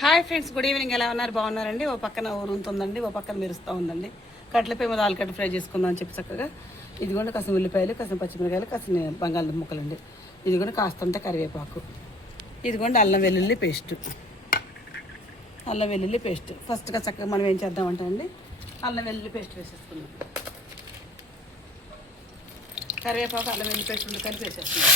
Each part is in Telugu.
Hi friends, good evening. ఎలా ఉన్నారు? బాగున్నారండి. ఓ పక్కన ఊరుతుందండి, ఓ పక్కన మెరుస్తూ ఉందండి. కట్లపై మీద ఆలుగడ్డ ఫ్రై చేసుకుందాం అని చెప్పి చక్కగా ఇదిగోండి కాసిన ఉల్లిపాయలు, కాసిన పచ్చిమిరకాయలు, కాసిన బంగాళదుంప ముక్కలండి. ఇదిగోండి కాస్తంత కరివేపాకు, ఇదిగోండి అల్లం వెల్లుల్లి పేస్ట్. అల్లం వెల్లుల్లి పేస్ట్ ఫస్ట్గా చక్కగా మనం ఏం చేద్దామంటే అండి, అల్లం వెల్లుల్లి పేస్ట్ వేసేసుకుందాం. కరివేపాకు అల్లం వెల్లుల్లి పేస్ట్ ఉండి కలిపి వేసేస్తున్నాం.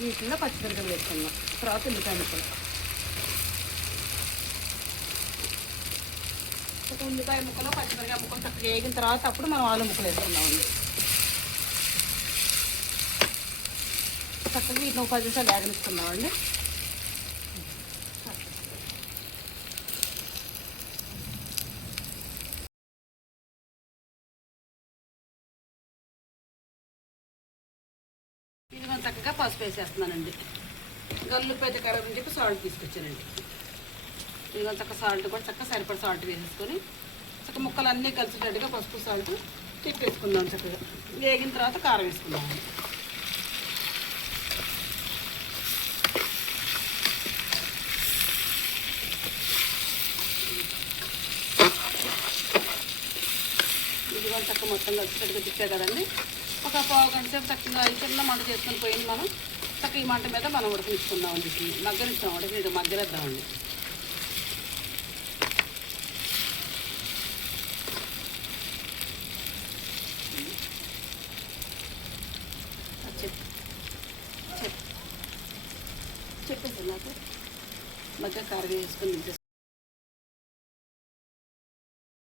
వీటిలో పచ్చిమిరపకాయలు వేసుకున్నాం. తర్వాత ఉల్లిపాయ ముక్కలు, ఉల్లిపాయ ముక్కలు పచ్చిమిరపకాయ ముక్కలు చక్కగా వేగిన తర్వాత అప్పుడు మనం ఆలు ముక్కలు వేసుకున్నామండి. చక్కగా వీటిని 10 నిమిషాలు వేగనిస్తున్నామండి. ఇది మనం చక్కగా పసుపు వేసేస్తున్నానండి. గల్లుపేట కడగ అని చెప్పి సాల్ట్ తీసుకొచ్చానండి. ఇది చక్కగా సాల్ట్ కూడా చక్కగా సరిపడ సాల్ట్ వేసేసుకొని చక్కగా ముక్కలు అన్నీ కలిసేటట్టుగా పసుపు సాల్ట్ తిప్పేసుకుందాం. చక్కగా వేగిన తర్వాత కారం వేసుకుందామండి. ఇది కూడా చక్కగా మొత్తం కలిసేటట్టుగా తిప్పే కదండి. ఒక పావు గంట సేపు చక్కగా చిన్న మంట చేసుకొని పోయింది. మనం చక్కగా ఈ మంట మీద మనం ఉడకనిచ్చుకుందామండి. మగ్గనిస్తాం, ఉడకని మగ్గలేద్దామండి. చెప్పేసి నాకు మధ్య కారం వేసుకొని దించేసుకుందాం.